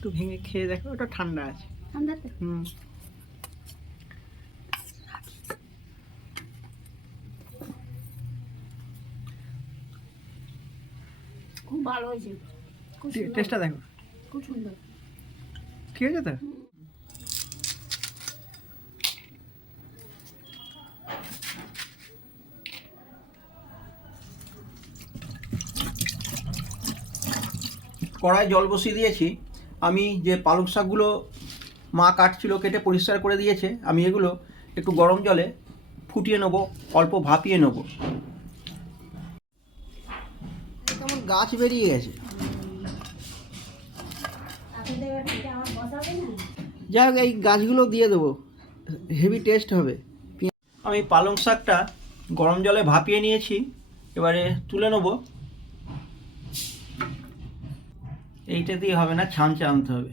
একটু ভেঙে খেয়ে দেখো ওটা ঠান্ডা আছে। ঠান্ডাতে? হুম। খুব ভালো হয়েছে। টেস্টটা দেখো। খুব সুন্দর। ঠিক আছে তো কড়াই জল বসিয়ে দিয়েছি। আমি যে পালং শাকগুলো মা কাটছিল কেটে পরিষ্কার করে দিয়েছে আমি এগুলো একটু গরম জলে ফুটিয়ে নেব অল্প ভাপিয়ে নেব। কেমন গাছ বেরিয়ে গেছে। যাই হোক এই গাছগুলো দিয়ে দেবো। হেভি টেস্ট হবে। আমি পালং শাকটা গরম জলে ভাপিয়ে নিয়েছি এবারে তুলে নেব। এইটা দিয়ে হবে না, ছামচা আনতে হবে।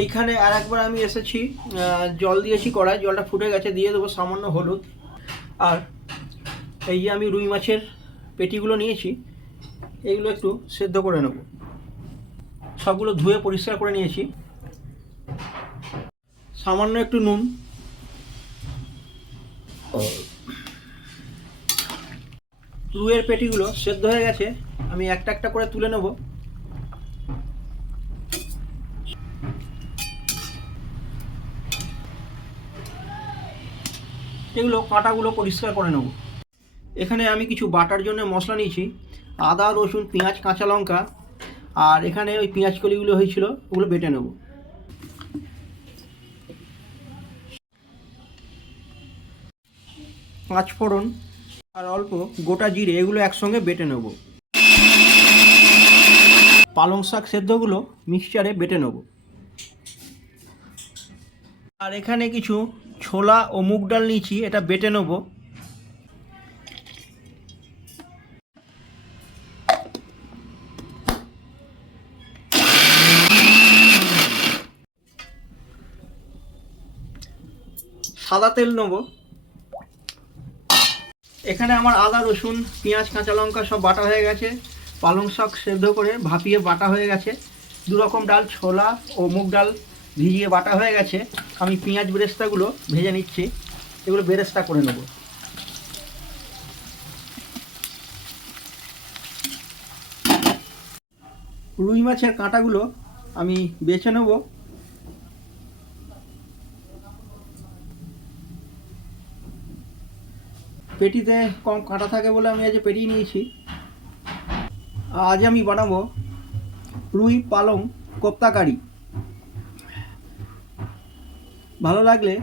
এইখানে আর একবার আমি এসেছি জল দিয়েছি কড়াই, জলটা ফুটে গেছে, দিয়ে দেবো সামান্য হলুদ। আর এই যে আমি রুই মাছের পেটিগুলো নিয়েছি, এইগুলো একটু সেদ্ধ করে নেব। সবগুলো ধুয়ে পরিষ্কার করে নিয়েছি। সামান্য একটু নুন। রুইয়ের পেটিগুলো সেদ্ধ হয়ে গেছে। আমি একটা একটা করে তুলে নেব। এগুলো কাঁটাগুলো পরিষ্কার করে নেব। এখানে আমি কিছু বাটার জন্য মশলা নিয়েছি। আদা, রসুন, পেঁয়াজ, কাঁচা লঙ্কা, আর এখানে ওই পেঁয়াজ কলিগুলো হয়েছিল, ওগুলো বেটে নেব। পাঁচ ফোড়ন আর অল্প গোটা জিরে এগুলো একসঙ্গে বেটে নেব। পালং শাক সেদ্ধগুলো মিক্সচারে বেটে নেব। আর এখানে কিছু ছোলা ও মুগ ডাল নিয়েছি, এটা বেটে নেব। সাদা তেল নেব। এখানে আমার আদা, রসুন, পেঁয়াজ, কাঁচা লঙ্কা সব বাটা হয়ে গেছে। পালং শাক সেদ্ধ করে ভাপিয়ে বাটা হয়ে গেছে। দু রকম ডাল, ছোলা ও মুগ ডাল ভিজিয়ে বাটা হয়ে গেছে। আমি পেঁয়াজ বেরেস্তাগুলো ভেজে নিচ্ছি। এগুলো বেরেস্তা করে নেব। রুই মাছের কাঁটাগুলো আমি বেছে নেব। পেটিতে কম কাঁটা থাকে বলে আমি আজ পেটিয়ে নিয়েছি। আজ আমি বানাবো রুই, পালং কোপ্তা কারি ভালো লাগলে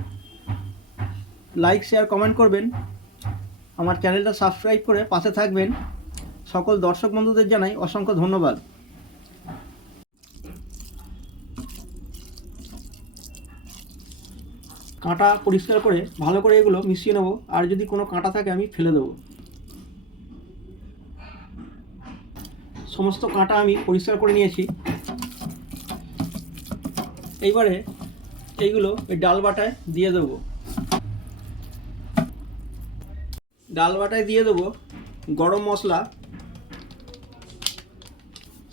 লাইক শেয়ার কমেন্ট করবেন। আমার চ্যানেলটা সাবস্ক্রাইব করে পাশে থাকবেন। সকল দর্শক বন্ধুদের জানাই অসংখ্য ধন্যবাদ। কাঁটা পরিষ্কার করে, ভালো করে এগুলো মিশিয়ে নেব। আর যদি কোনো কাঁটা থাকে, আমি ফেলে দেবো। সমস্ত কাঁটা আমি পরিষ্কার করে নিয়েছি। এইবারে এইগুলো ওই ডাল বাটায় দিয়ে দেবো। ডাল বাটায় দিয়ে দেবো গরম মশলা,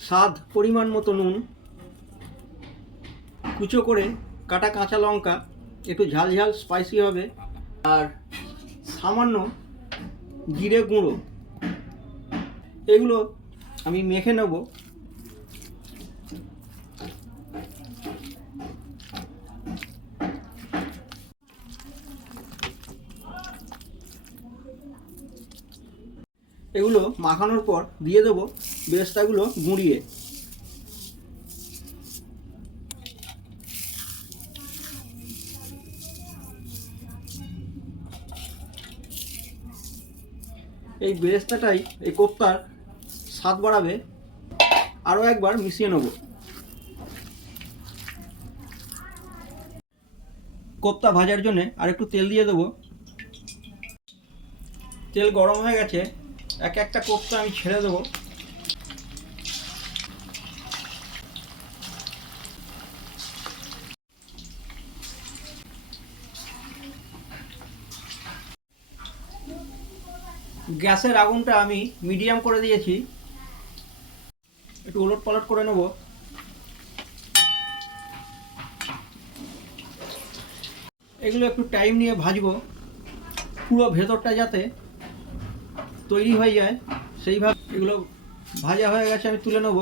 স্বাদ, পরিমাণ মতো নুন, কুচো করে কাটা কাঁচা লঙ্কা, একটু ঝাল ঝাল স্পাইসি হবে, আর সামান্য জিরে গুঁড়ো। এগুলো আমি মেখে নেব। এগুলো মাখানোর পর দিয়ে দেবো বেরেস্তাগুলো গুঁড়িয়ে। এই বেরেস্তাটাই এই কোপ্তার স্বাদ বাড়াবে আরও একবার মিশিয়ে নেব। কোপ্তা ভাজার জন্য আর একটু তেল দিয়ে দেবো। তেল গরম হয়ে গেছে, এক একটা কোপ্তা আমি ছেড়ে দেবো। গ্যাসের আগুনটা আমি মিডিয়াম করে দিয়েছি। একটু ওলট পালট করে নেব। এগুলো একটু টাইম নিয়ে ভাজবো। পুরো ভেতরটা যাতে তৈরি হয়ে যায়, সেইভাবে এগুলো ভাজা হয়ে গেছে, আমি তুলে নেব।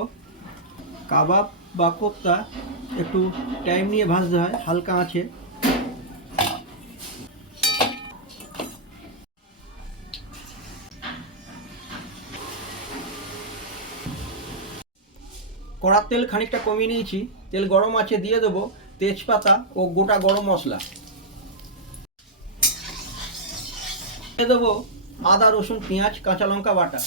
কাবাব বা কোপ্তা একটু টাইম নিয়ে ভাজতে হয়, হালকা আছে কড়ার তেল খানিকটা কমিয়ে নিয়েছি। তেল গরম আছে, দিয়ে দেবো তেজপাতা ও গোটা গরম মশলা। দিয়ে দেবো আদা, রসুন, পেঁয়াজ, কাঁচা লঙ্কা বাটা।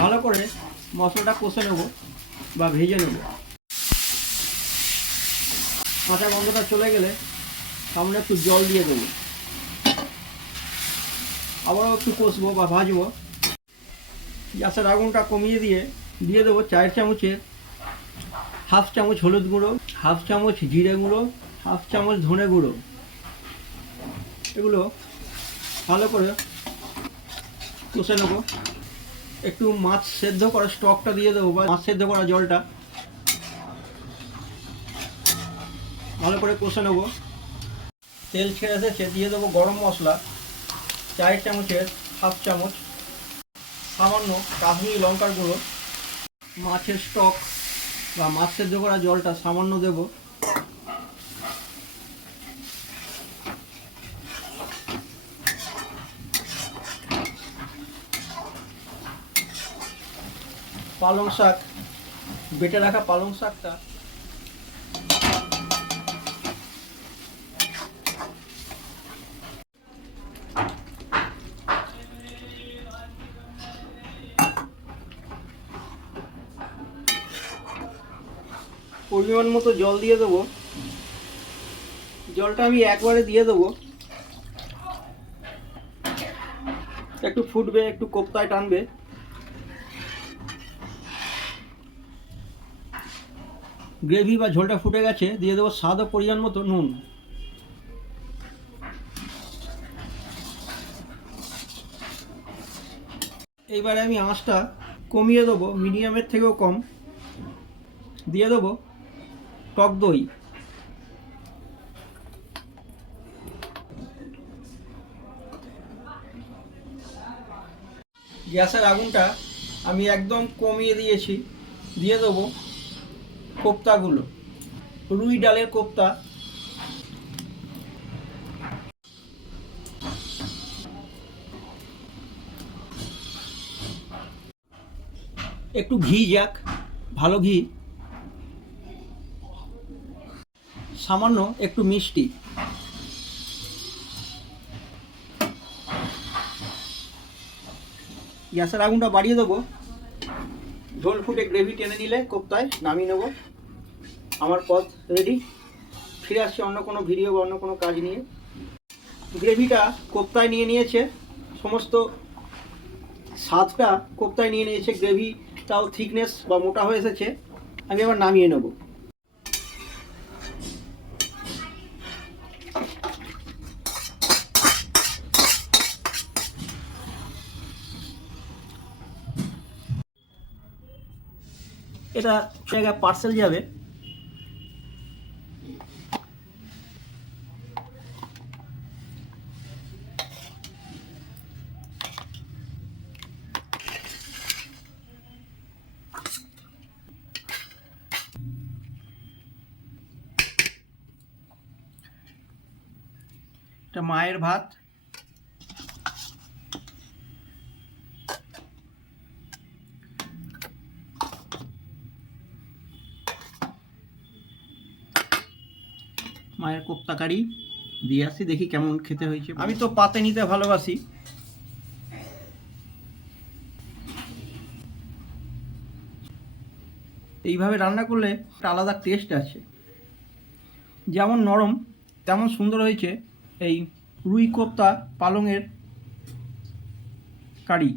ভালো করে মশলাটা কষে নেব বা ভেজে নেব। কাঁচা গন্ধটা চলে গেলে সামনে একটু জল দিয়ে দেবো। আবারও একটু কষবো বা ভাজবো। গ্যাসের আগুনটা কমিয়ে দিয়ে দিয়ে দেবো চার চামচের হাফ চামচ হলুদ গুঁড়ো হাফ চামচ জিরে গুঁড়ো হাফ চামচ ধনে গুঁড়ো। এগুলো ভালো করে কষে নেব। একটু মাছ সেদ্ধ করা স্টকটা দিয়ে দেবো বা মাছ সেদ্ধ করা জলটা। ভালো করে কষে নেব। তেল ছেড়ে এসেছে, দিয়ে দেবো গরম মশলা। চার চামচের হাফ চামচ, সামান্য কাশ্মীরি লঙ্কার গুঁড়ো, মাছের স্টক বা মাছ সেদ্ধ করা জলটা সামান্য দেব। পালং শাক, বেটে রাখা পালং শাকটা পরিমাণ মতো জল দিয়ে দেবো। জলটা আমি একবারে দিয়ে দেবো। একটু ফুটবে, একটু কোপ্তায় টানবে। গ্রেভি বা ঝোলটা ফুটে গেছে, দিয়ে দেবো স্বাদ ও পরিমাণ মতো নুন। এইবারে আমি আঁচটা কমিয়ে দেবো, মিডিয়ামের থেকেও কম। দিয়ে দেবো টক দই। গ্যাসের আগুনটা আমি একদম কমিয়ে দিয়েছি। দিয়ে দেবো কোপ্তাগুলো। রুই ডালের কোপ্তা। একটু ঘি যাক, ভালো ঘি। সামান্য একটু মিষ্টি। গ্যাসের আগুনটা বাড়িয়ে দেবো। ঝোল ফুটে গ্রেভি টেনে নিলে কোপ্তায় নামিয়ে নেব। আমার পথ রেডি ফিরে আসছে অন্য কোনো ভিডিও বা অন্য কোনো কাজ নিয়ে। গ্রেভিটা কোপ্তায় নিয়ে নিয়েছে। সমস্ত স্বাদটা কোপ্তায় নিয়ে নিয়েছে। গ্রেভিটাও থিকনেস বা মোটা হয়ে এসেছে। আমি এবার নামিয়ে নেব। এটা জায়গায় পার্সেল যাবে। এটা মায়ের ভাত। মায়ের কোপ্তা কারি দিয়ে আসি, দেখি কেমন খেতে হয়েছে। আমি তো পাতে নিতে ভালোবাসি। এইভাবে রান্না করলে আলাদা টেস্ট আছে। যেমন নরম, তেমন সুন্দর হয়েছে এই রুই কোপ্তা পালংয়ের কারি।